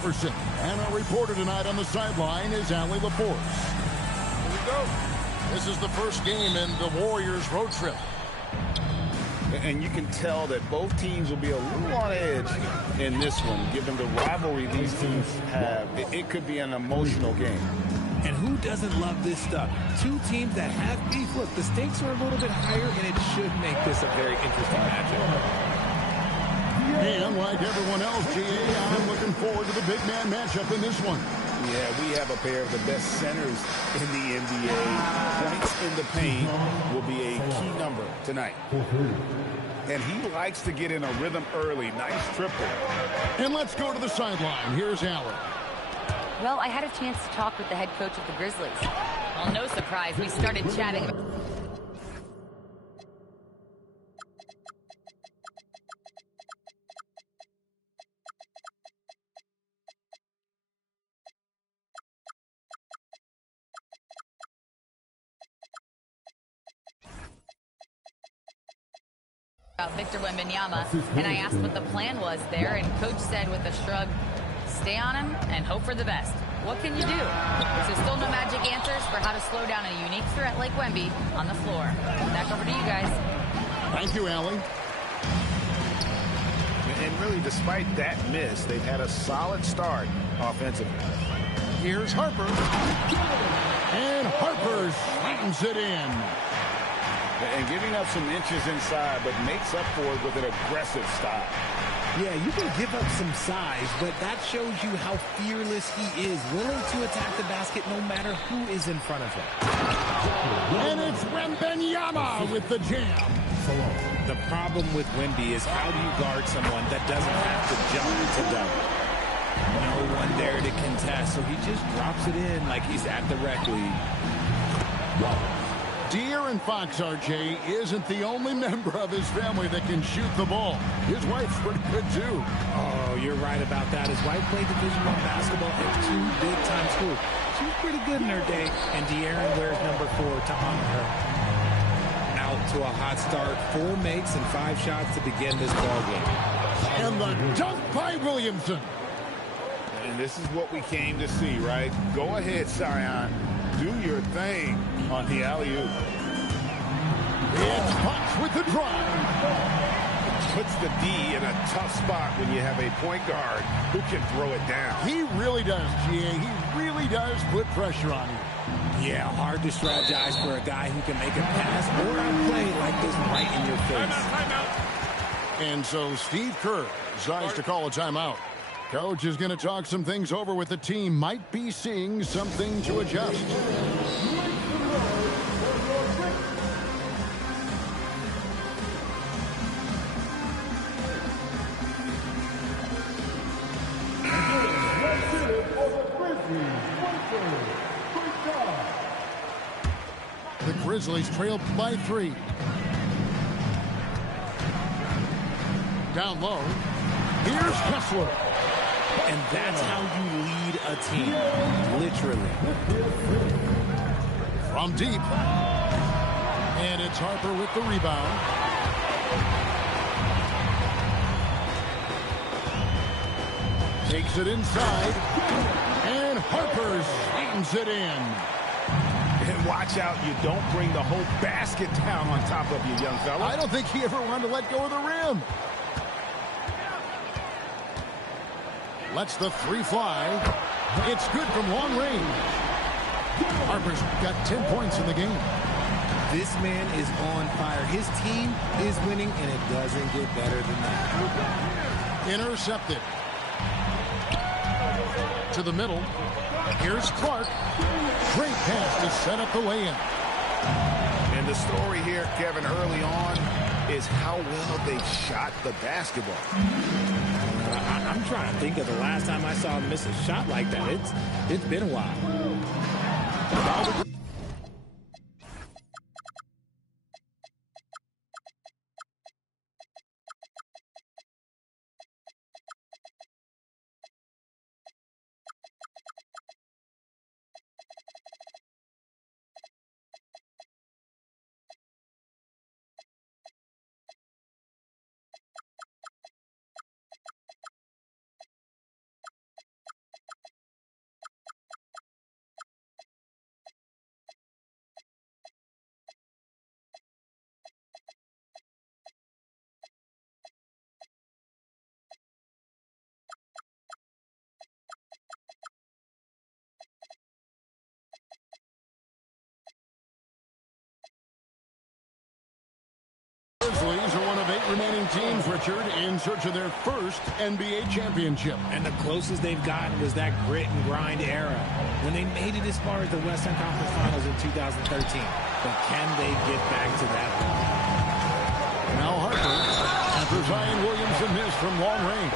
Jefferson. And our reporter tonight on the sideline is Allie LaForce. Here we go. This is the first game in the Warriors road trip. And you can tell that both teams will be a little on edge in this one, given the rivalry these teams have. It could be an emotional game. And who doesn't love this stuff? Two teams that have beef. Look, the stakes are a little bit higher, and it should make this a very interesting matchup. And like everyone else, GA, I'm looking forward to the big man matchup in this one. Yeah, we have a pair of the best centers in the NBA. Points in the paint will be a key number tonight. And he likes to get in a rhythm early. Nice triple. And let's go to the sideline. Here's Allen. Well, I had a chance to talk with the head coach of the Grizzlies. Well, no surprise, we started chatting about Victor Wembanyama, and I asked what the plan was there, and Coach said with a shrug, stay on him and hope for the best. What can you do? So still no magic answers for how to slow down a unique threat like Wemby on the floor. Back over to you guys. Thank you, Allie. And really, despite that miss, they've had a solid start offensively. Here's Harper. And Harper slams it in. And giving up some inches inside, but makes up for it with an aggressive style. Yeah, you can give up some size, but that shows you how fearless he is, willing to attack the basket no matter who is in front of him. And it's Wembanyama with the jam. The problem with Wemby is how do you guard someone that doesn't have to jump to dunk? No one there to contest, so he just drops it in like he's at the rec league. De'Aaron Fox, RJ, isn't the only member of his family that can shoot the ball. His wife's pretty good, too. Oh, you're right about that. His wife played Division I basketball at 2 big-time schools. She was pretty good in her day, and De'Aaron wears number 4 to honor her. Out to a hot start, 4 makes and 5 shots to begin this ballgame. And the dunk by Williamson. And this is what we came to see, right? Go ahead, Zion. Do your thing on the alley-oop. It's Fox with the drive. Puts the D in a tough spot when you have a point guard who can throw it down. He really does, GA. He really does put pressure on you. Yeah, hard to strategize for a guy who can make a pass or a play like this right in your face. Timeout. And so Steve Kerr decides to call a timeout. Coach is going to talk some things over with the team. Might be seeing something to adjust. The Grizzlies trail by 3. Down low. Here's Kessler. And that's how you lead a team, literally. From deep. And it's Harper with the rebound. Takes it inside. And Harper slams it in. And watch out, you don't bring the whole basket down on top of you, young fella. I don't think he ever wanted to let go of the rim. Lets the 3 fly. It's good from long range. Harper's got 10 points in the game. This man is on fire. His team is winning, and it doesn't get better than that. Intercepted. To the middle. Here's Clark. Great pass to set up the lay-in. And the story here, Kevin, early on, is how well they shot the basketball. I'm trying to think of the last time I saw him miss a shot like that. It's been a while. Richard, in search of their first NBA championship. And the closest they've gotten was that grit and grind era when they made it as far as the Western Conference Finals in 2013. But can they get back to that level? Now Harper, after Zion Williamson missed from long range.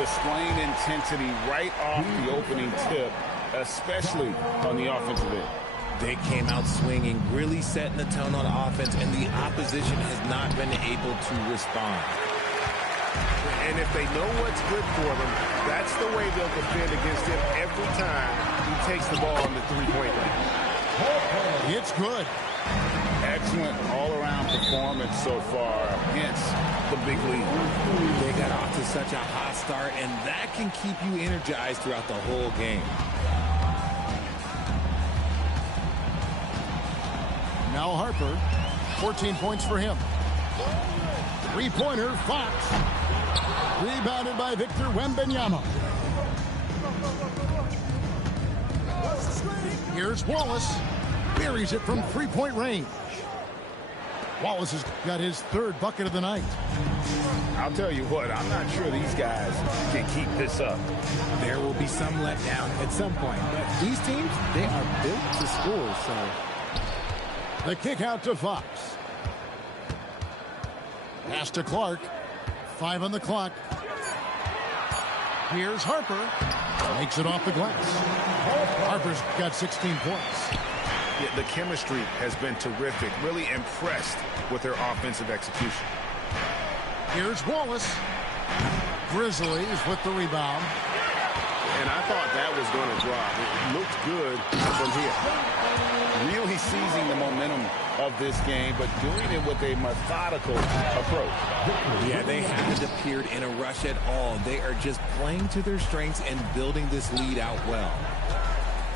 Displaying intensity right off the opening tip, especially on the offensive end. They came out swinging, really setting the tone on offense, and the opposition has not been able to respond. And if they know what's good for them, that's the way they'll defend against him every time he takes the ball in the three-point line. It's good. Excellent all-around performance so far, hence the big lead. They got off to such a hot start, and that can keep you energized throughout the whole game. Now Harper, 14 points for him. Three-pointer, Fox. Rebounded by Victor Wembanyama. Here's Wallace. Buries it from three-point range. Wallace has got his third bucket of the night. I'll tell you what, I'm not sure these guys can keep this up. There will be some letdown at some point, but these teams, they are built to score, so... The kick out to Fox. Pass to Clark. 5 on the clock. Here's Harper. Makes it off the glass. Harper's got 16 points. Yeah, the chemistry has been terrific. Really impressed with their offensive execution. Here's Wallace. Grizzlies with the rebound. And I thought that was going to drop. It looked good from here. Really seizing the momentum of this game, but doing it with a methodical approach. Yeah, they haven't appeared in a rush at all. They are just playing to their strengths and building this lead out well.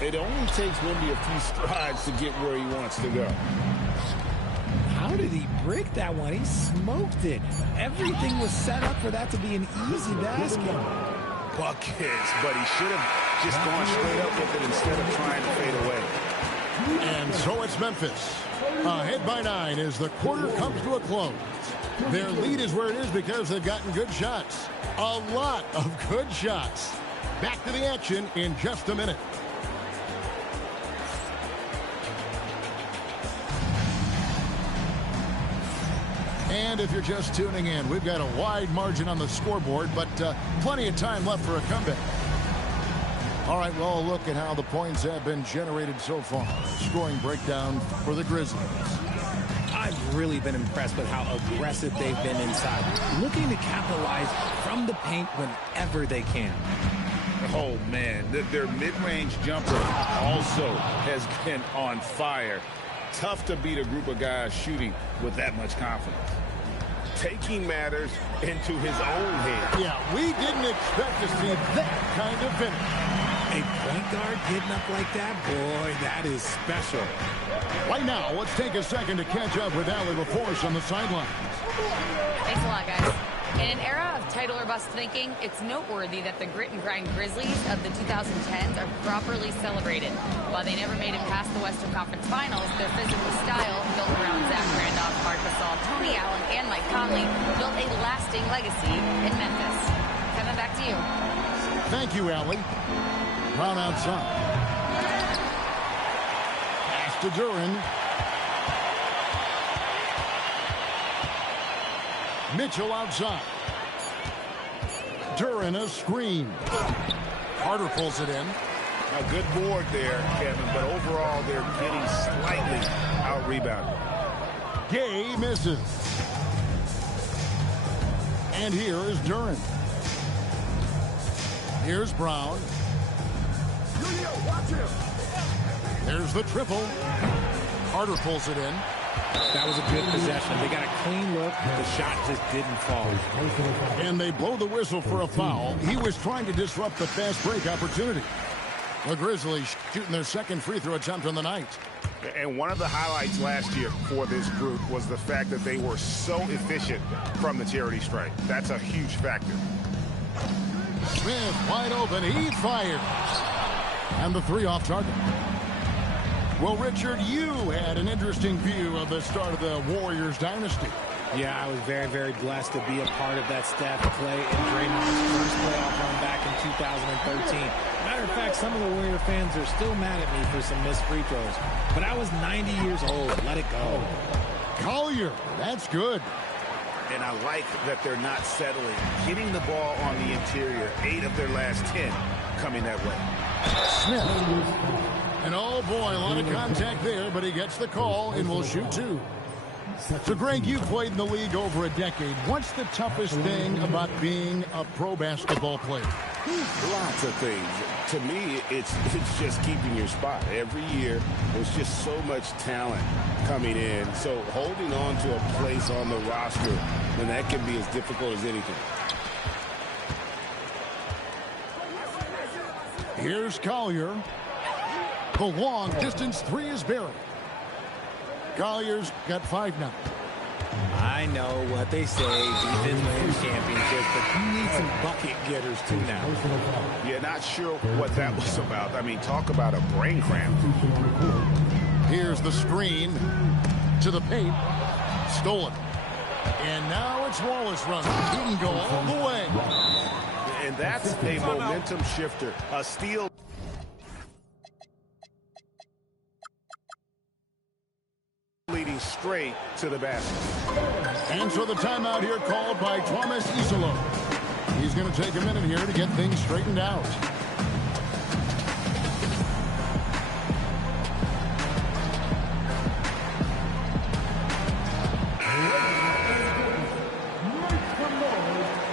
It only takes Wemby a few strides to get where he wants to go. How did he break that one? He smoked it. Everything was set up for that to be an easy basket. Buckets, but he should have just gone straight up with it instead of trying to fade away. And so it's Memphis. Ahead by 9 as the quarter comes to a close. Their lead is where it is because they've gotten good shots. A lot of good shots. Back to the action in just a minute. And if you're just tuning in, we've got a wide margin on the scoreboard, but plenty of time left for a comeback. All right, well, look at how the points have been generated so far. Scoring breakdown for the Grizzlies. I've really been impressed with how aggressive they've been inside, looking to capitalize from the paint whenever they can. Oh, man, their mid-range jumper also has been on fire. Tough to beat a group of guys shooting with that much confidence. Taking matters into his own hands. Yeah, we didn't expect to see that kind of finish. A point guard getting up like that, boy, that is special. Right now, let's take a second to catch up with Allie LaForce on the sidelines. Thanks a lot, guys. In an era of title or bust thinking, it's noteworthy that the grit and grind Grizzlies of the 2010s are properly celebrated. While they never made it past the Western Conference Finals, their physical style, built around Zach Randolph, Marc Gasol, Tony Allen, and Mike Conley, built a lasting legacy in Memphis. Kevin, back to you. Thank you, Allie. Brown outside. Pass to Duren. Mitchell outside. Duren a screen. Carter pulls it in. A good board there, Kevin, but overall they're getting slightly out-rebounded. Gay misses. And here is Duren. Here's Brown. There's the triple. Carter pulls it in. That was a good possession. They got a clean look. The shot just didn't fall. And they blow the whistle for a foul. He was trying to disrupt the fast break opportunity. The Grizzlies shooting their second free throw attempt on the night. And one of the highlights last year for this group was the fact that they were so efficient from the charity stripe. That's a huge factor. Smith wide open. He fires. And the three off target. Well, Richard, you had an interesting view of the start of the Warriors dynasty. Yeah, I was very, very blessed to be a part of that Steph, Clay, and Draymond's first playoff run back in 2013. Matter of fact, some of the Warrior fans are still mad at me for some missed free throws. But I was 90 years old. Let it go. Collier, that's good. And I like that they're not settling. Getting the ball on the interior, 8 of their last 10 coming that way. Smith. And oh boy, a lot of contact there, but he gets the call and will shoot 2. So Greg, you played in the league over a decade. What's the toughest thing about being a pro basketball player? Lots of things. To me, it's just keeping your spot. Every year, there's just so much talent coming in. So holding on to a place on the roster, then that can be as difficult as anything. Here's Collier. The long distance 3 is buried. Collier's got 5 now. I know what they say, defense wins championships, but you need some bucket getters too now. Yeah, not sure what that was about. I mean, talk about a brain cramp. Here's the screen to the paint. Stolen. And now it's Wallace running. He can go all the way. And that's a momentum shifter. A steal. Leading straight to the basket. And so the timeout here called by Thomas Isolo. He's going to take a minute here to get things straightened out.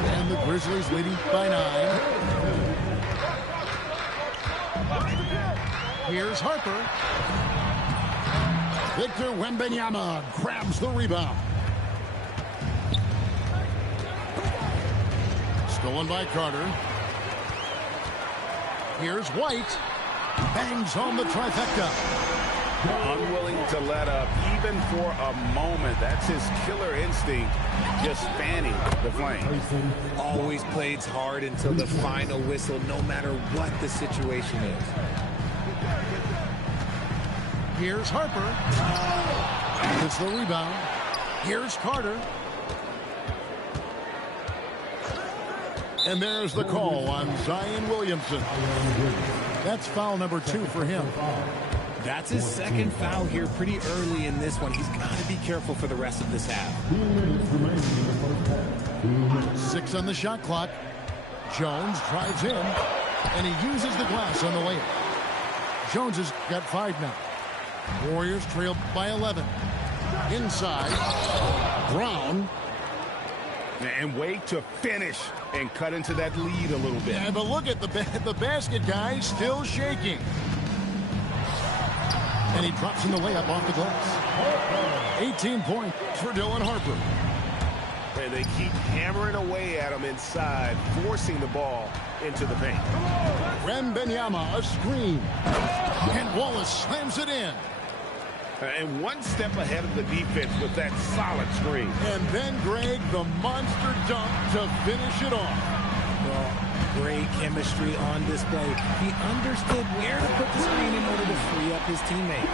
And the Grizzlies leading by 9. Here's Harper. Victor Wembanyama grabs the rebound. Stolen by Carter. Here's White. Bangs home the trifecta. Unwilling to let up even for a moment. That's his killer instinct, just fanning the flame. Always plays hard until the final whistle, no matter what the situation is. Here's Harper. Gets the rebound. Here's Carter. And there's the call on Zion Williamson. That's foul number 2 for him. That's his second foul here pretty early in this one. He's got to be careful for the rest of this half. 6 on the shot clock. Jones drives in, and he uses the glass on the layup. Jones has got 5 now. Warriors trail by 11. Inside, Brown. And wait to finish and cut into that lead a little bit. Yeah, but look at the basket, guys, still shaking. And he drops in the layup off the glass. 18 points for Dylan Harper. And they keep hammering away at him inside, forcing the ball into the paint. Wembanyama, a screen. And Wallace slams it in. And one step ahead of the defense with that solid screen. And then, Greg, the monster dunk to finish it off. Well, great chemistry on display. He understood where to put the screen in order to free up his teammate.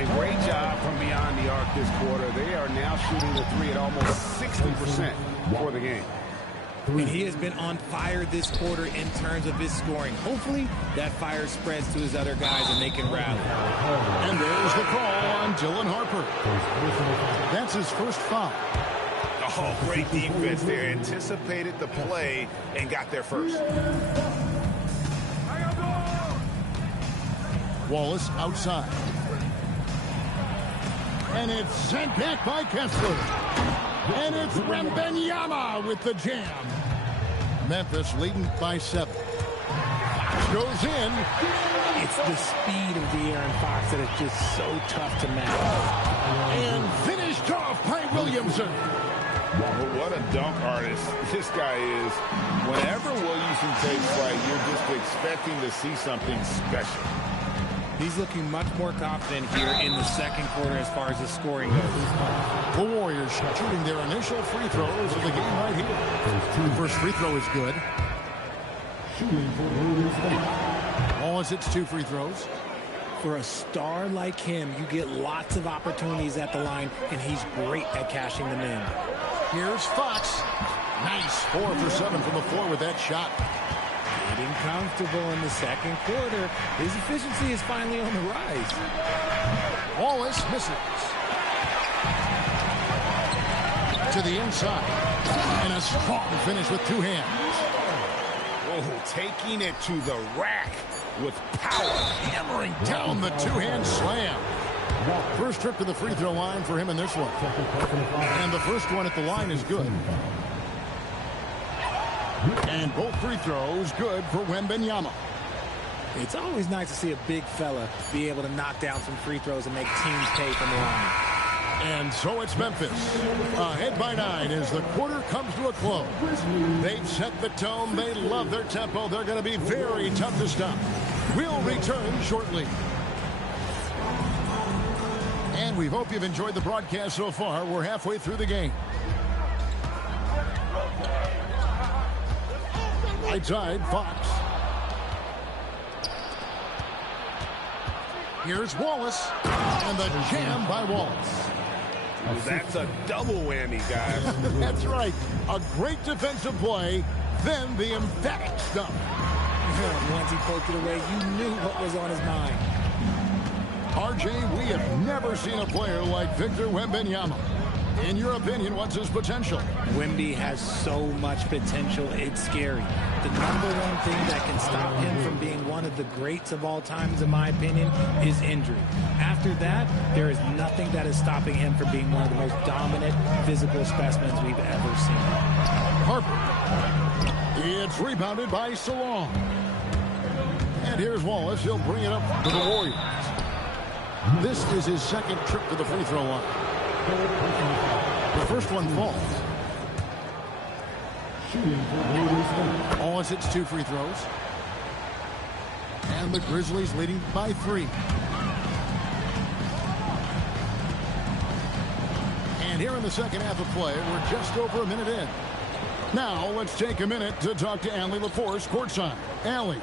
A great job from beyond the arc this quarter. They are now shooting the 3 at almost 60% for the game. And he has been on fire this quarter in terms of his scoring. Hopefully, that fire spreads to his other guys and they can rally. And there's the call on Dylan Harper. That's his first foul. Oh, great defense there. Anticipated the play and got there first. Wallace outside. And it's sent back by Kessler. And it's Wembanyama with the jam. Memphis leading by 7. Fox goes in. It's the speed of De'Aaron Fox that is just so tough to match. And finished off by Williamson. Well, what a dunk artist this guy is. Whenever Williamson takes flight, you're just expecting to see something special. He's looking much more confident here in the second quarter as far as his scoring goes. The Warriors shooting their initial free throws of the game right here. The first free throw is good. Wallace hits 2 free throws. For a star like him, you get lots of opportunities at the line, and he's great at cashing them in. Here's Fox. Nice 4 for 7 from the floor with that shot. Getting comfortable in the second quarter. His efficiency is finally on the rise. Wallace misses. To the inside. And a strong finish with two hands. Oh, taking it to the rack with power. Hammering down the two-hand slam. First trip to the free throw line for him in this one. And the first one at the line is good. And both free throws good for Wembanyama. It's always nice to see a big fella be able to knock down some free throws and make teams pay from the line. And so it's Memphis. Ahead by 9 as the quarter comes to a close. They've set the tone. They love their tempo. They're going to be very tough to stop. We'll return shortly. And we hope you've enjoyed the broadcast so far. We're halfway through the game. Right side, Fox. Here's Wallace. And the jam by Wallace. That's a double whammy, guys. That's right. A great defensive play, then the emphatic stuff. Once he poked it away, you knew what was on his mind. RJ, we have never seen a player like Victor Wembanyama. In your opinion, what's his potential? Wemby has so much potential, it's scary. The number one thing that can stop him from being one of the greats of all times, in my opinion, is injury. After that, there is nothing that is stopping him from being one of the most dominant physical specimens we've ever seen. Harper. It's rebounded by Salon. And here's Wallace. He'll bring it up to the Warriors. This is his second trip to the free throw line. The first one falls. Wallace hits 2 free throws. And the Grizzlies leading by 3. And here in the second half of play, we're just over a minute in. Now, let's take a minute to talk to Allie LaForce courtside. Allie.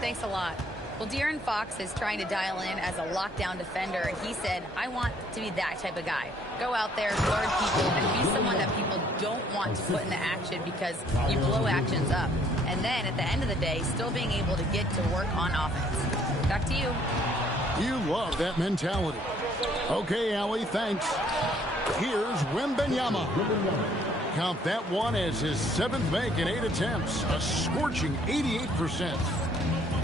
Thanks a lot. Well, De'Aaron Fox is trying to dial in as a lockdown defender, and he said, I want to be that type of guy. Go out there, guard people, and be someone that people don't want to put into action because you blow actions up. And then, at the end of the day, still being able to get to work on offense. Back to you. You love that mentality. Okay, Allie, thanks. Here's Wembanyama. Count that one as his 7th make in 8 attempts. A scorching 88%.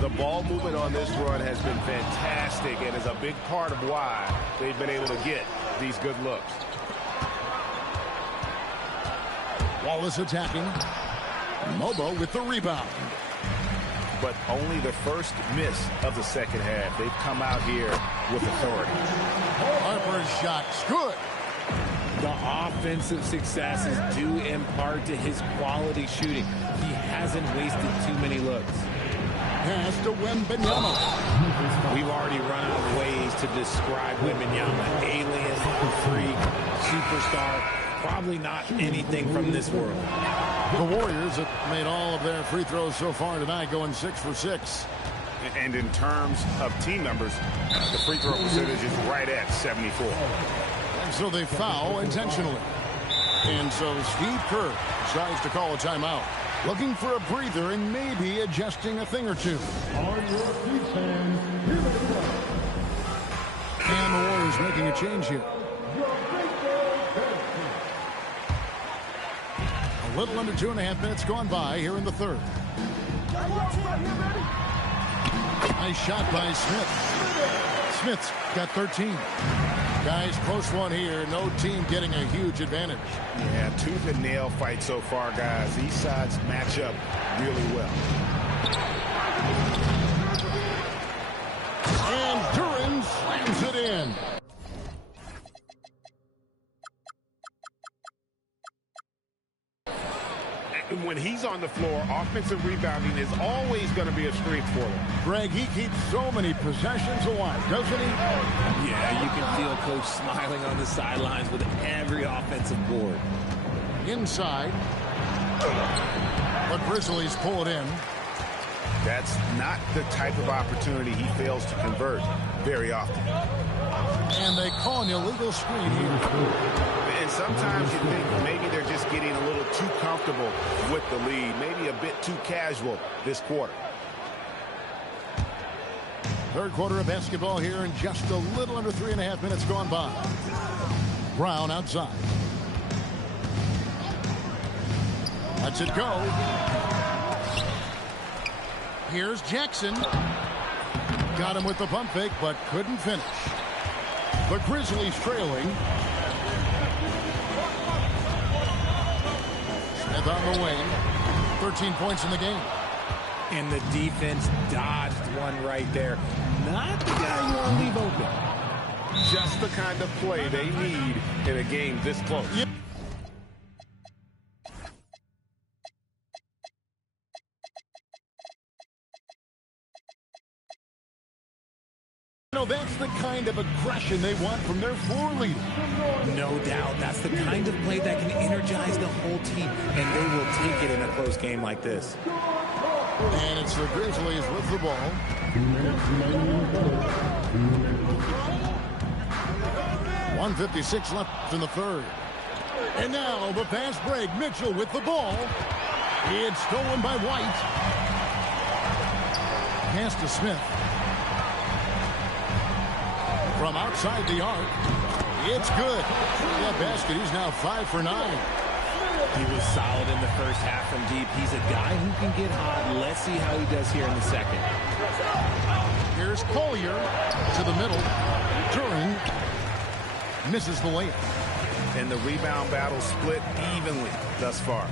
The ball movement on this run has been fantastic and is a big part of why they've been able to get these good looks. Wallace attacking. Mobo with the rebound. But only the first miss of the second half. They've come out here with authority. Harper's shot's good. The offensive success is due in part to his quality shooting. He hasn't wasted too many looks. Pass to Wembanyama. We've already run out of ways to describe Wembanyama. Alien, freak, superstar, probably not anything from this world. The Warriors have made all of their free throws so far tonight, going 6 for 6. And in terms of team numbers, the free throw percentage is right at 74. And so they foul intentionally. And so Steve Kerr decides to call a timeout. Looking for a breather and maybe adjusting a thing or two. And the Warriors making a change here. A little under 2.5 minutes gone by here in the third. Nice shot by Smith. Smith's got 13. Guys, close one here. No team getting a huge advantage. Yeah, tooth and nail fight so far, guys. These sides match up really well. And Duren slams it in. When he's on the floor, offensive rebounding is always going to be a strength for them. Greg, he keeps so many possessions alive, doesn't he? Yeah, you can feel Coach smiling on the sidelines with every offensive board. Inside. The Grizzlies pull it in. That's not the type of opportunity he fails to convert very often. And they call an illegal screen here. And sometimes you think maybe they're just getting a little too comfortable with the lead, maybe a bit too casual this quarter. Third quarter of basketball here, and just a little under 3.5 minutes gone by. Brown outside. Lets it go. Here's Jackson. Got him with the pump fake, but couldn't finish. The Grizzlies trailing. Smith on the wing. 13 points in the game. And the defense dodged one right there. Not the guy you want to leave open. Just the kind of play they need in a game this close. Yep. That's the kind of aggression they want from their floor leader. No doubt. That's the kind of play that can energize the whole team, and they will take it in a close game like this. And it's the Grizzlies with the ball. 1:56 left in the third. And now the fast break. Mitchell with the ball. It's stolen by White. Pass to Smith. From outside the arc. It's good. That basket, he's now 5 for 9. He was solid in the first half from deep. He's a guy who can get hot. Let's see how he does here in the second. Here's Collier to the middle. Duren misses the layup. And the rebound battle split evenly thus far.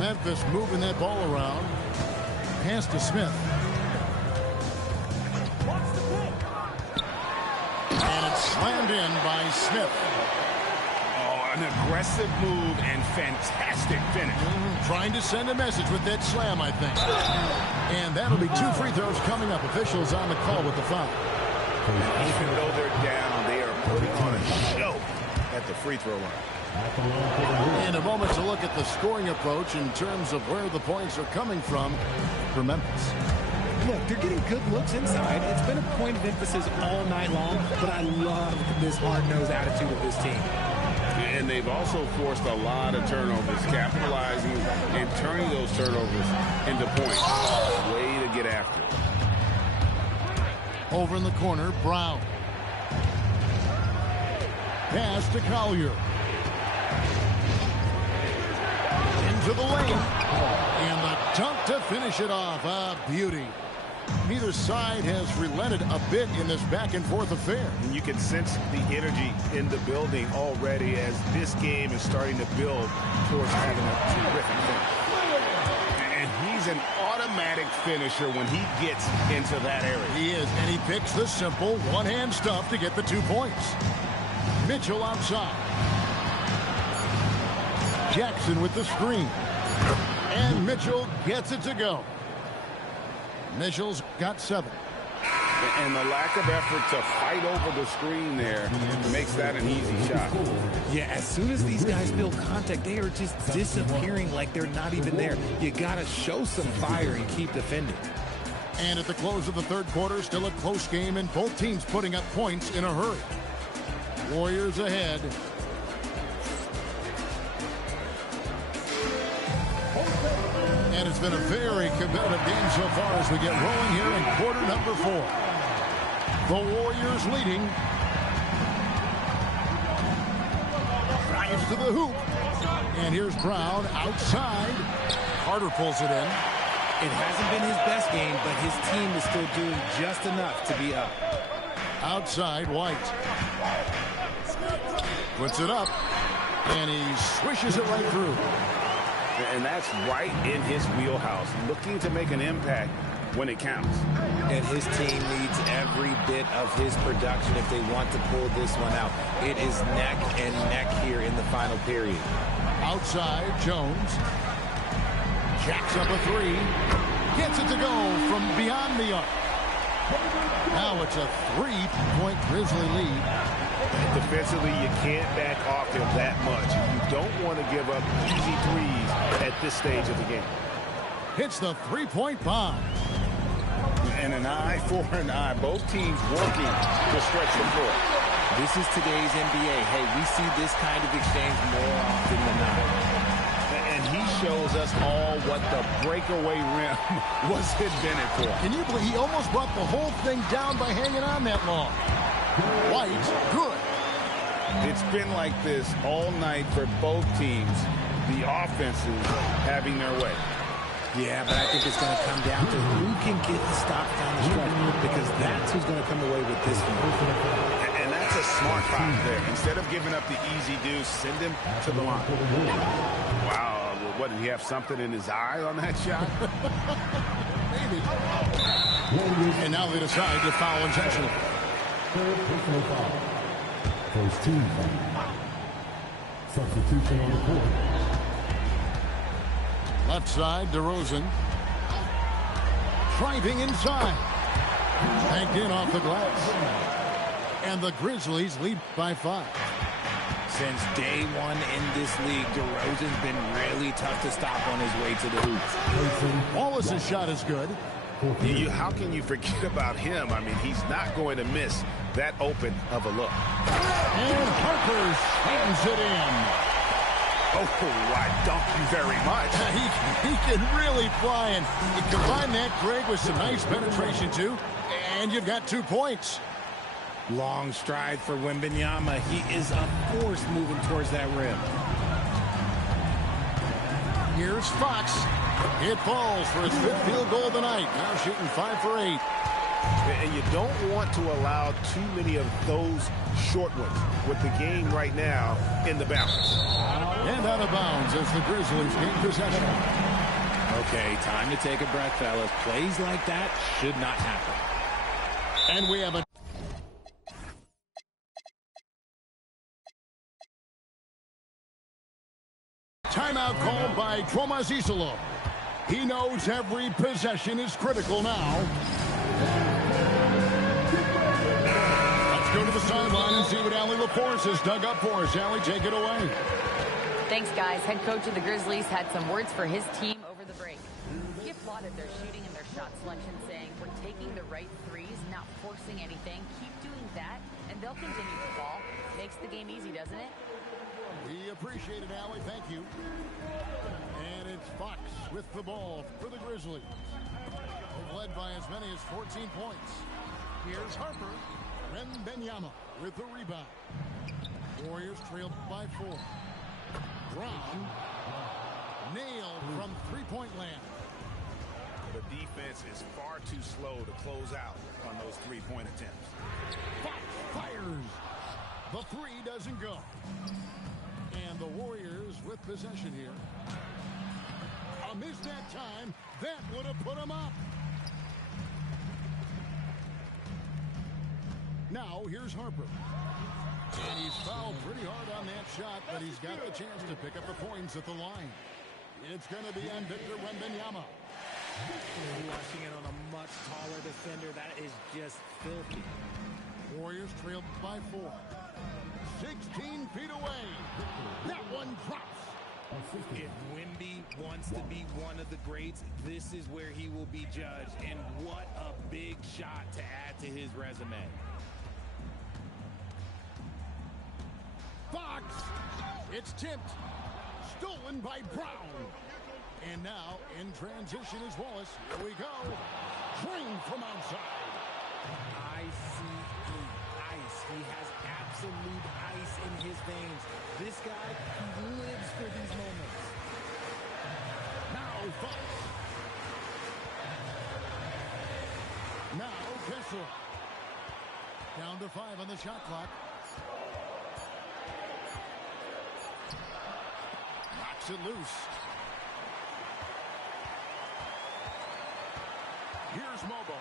Memphis moving that ball around. Pass to Smith. And it's slammed in by Smith. An aggressive move and fantastic finish. Trying to send a message with that slam, I think. And that'll be 2 free throws coming up. Officials on the call with the foul. Even though they're down, they are putting on a show at the free throw line. In a moment to look at the scoring approach in terms of where the points are coming from for Memphis. Look, they're getting good looks inside. It's been a point of emphasis all night long, but I love this hard-nosed attitude of this team. And they've also forced a lot of turnovers, capitalizing and turning those turnovers into points. Way to get after it. Over in the corner, Brown. Pass to Collier. Into the lane. And the dunk to finish it off. A beauty. Neither side has relented a bit in this back-and-forth affair. And you can sense the energy in the building already as this game is starting to build towards having a terrific finish. And he's an automatic finisher when he gets into that area. He is, and he picks the simple one-hand stuff to get the 2 points. Mitchell outside. Jackson with the screen. And Mitchell gets it to go. Mitchell's got 7. And the lack of effort to fight over the screen there makes that an easy shot. Yeah, as soon as these guys build contact, they are just disappearing like they're not even there. You got to show some fire and keep defending. And at the close of the third quarter, still a close game, and both teams putting up points in a hurry. Warriors ahead. And it's been a very competitive game so far as we get rolling here in quarter number 4. The Warriors leading. Drives to the hoop. And here's Brown outside. Carter pulls it in. It hasn't been his best game, but his team is still doing just enough to be up. Outside, White. Puts it up. And he swishes it right through. And that's right in his wheelhouse, looking to make an impact when it counts. And his team needs every bit of his production if they want to pull this one out. It is neck and neck here in the final period. Outside, Jones. Jacks up a 3. Gets it to go from beyond the arc. Now it's a 3-point Grizzly lead. Defensively, you can't back off him that much. You don't want to give up easy threes at this stage of the game. hits the three-point bomb. And an eye for an eye. Both teams working to stretch the floor. This is today's NBA. Hey, we see this kind of exchange more often than not. And he shows us all what the breakaway rim was invented for. Can you believe he almost brought the whole thing down by hanging on that long? White, good. It's been like this all night for both teams. The offenses having their way. Yeah, but I think it's going to come down to who can get the stops down the stretch, because that's who's going to come away with this one. And that's a smart find there. Instead of giving up the easy deuce, send him to the line. Wow, what, did he have something in his eye on that shot? Maybe. And now they decide to foul intentionally. Third personal foul. First team foul. Substitution on the court. Left side, DeRozan. Driving inside. Banked in off the glass. And the Grizzlies lead by 5. Since day one in this league, DeRozan's been really tough to stop on his way to the hoops. Wallace's shot is good. How can you forget about him? I mean, he's not going to miss that open of a look. And Harper slams it in. Oh, I thank you very much. He can really fly, and you combine that, Greg, with some nice penetration, too, and you've got 2 points. Long stride for Wembanyama. He is a force moving towards that rim. Here's Fox. It falls for his 5th field goal of the night. Now shooting 5 for 8. And you don't want to allow too many of those short ones with the game right now in the balance. And out of bounds as the Grizzlies gain possession. Okay, time to take a breath, fellas. Plays like that should not happen. And we have a timeout called by Tomas Isolo. He knows every possession is critical now. Let's go to the sideline and see what Allie LaForce has dug up for us. Allie, take it away. Thanks, guys. Head coach of the Grizzlies had some words for his team over the break. He applauded their shooting and their shot selection, saying, "We're taking the right threes, not forcing anything. Keep doing that, and they'll continue to fall." Makes the game easy, doesn't it? We appreciate it, Allie. Thank you. And it's Fox with the ball for the Grizzlies. They've led by as many as 14 points. Here's Harper. Wembanyama with the rebound. Warriors trailed by 4. Brown nailed from three-point land. The defense is far too slow to close out on those three-point attempts. Fox fires. The 3 doesn't go. And the Warriors with possession here. A miss that time. That would have put him up. Now here's Harper. And he's fouled pretty hard on that shot, but he's got the chance to pick up the points at the line. It's going to be on Victor Wembanyama. Rushing in on a much taller defender. That is just filthy. Warriors trailed by 4. 16 feet away. That one drops. If Wemby wants to be one of the greats, this is where he will be judged. And what a big shot to add to his resume. Fox. It's tipped. Stolen by Brown. And now in transition is Wallace. Here we go. Drained from outside. ICE. Ice. He has absolute ice in his veins. This guy, he lives for these moments. Now Fox. Now Kessler. Down to 5 on the shot clock. Knocks it loose. Here's Mobo.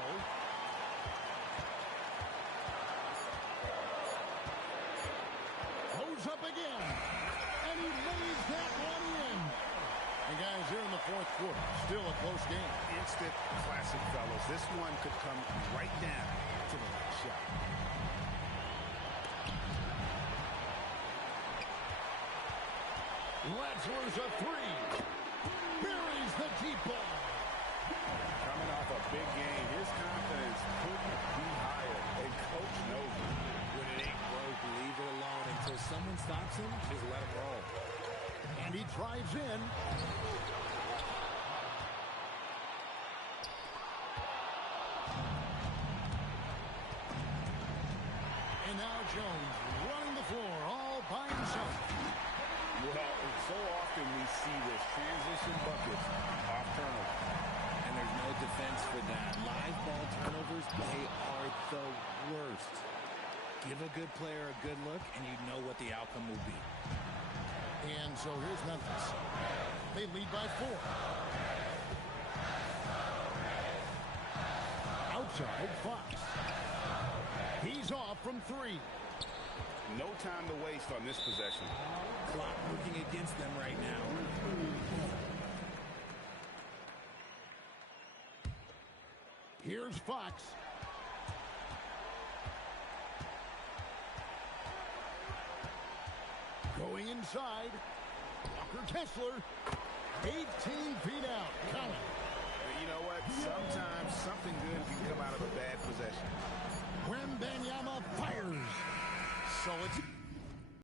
Goes up again. And he lays that one in. And guys, here in the 4th quarter, still a close game. Instant classic, fellas. This one could come right down to the last shot. Latzler's a 3. Buries the deep ball. stops him, just let him roll. And he drives in. And now Jones running the floor all by himself. Well, so often we see this transition buckets off turnover. And there's no defense for that. Live ball turnovers, they are the worst. Give a good player a good look, and you know what the outcome will be. And so here's Memphis. They lead by 4. Outside, Fox. He's off from 3. No time to waste on this possession. Clock working against them right now. Here's Fox. Going inside. Walker Kessler. 18 feet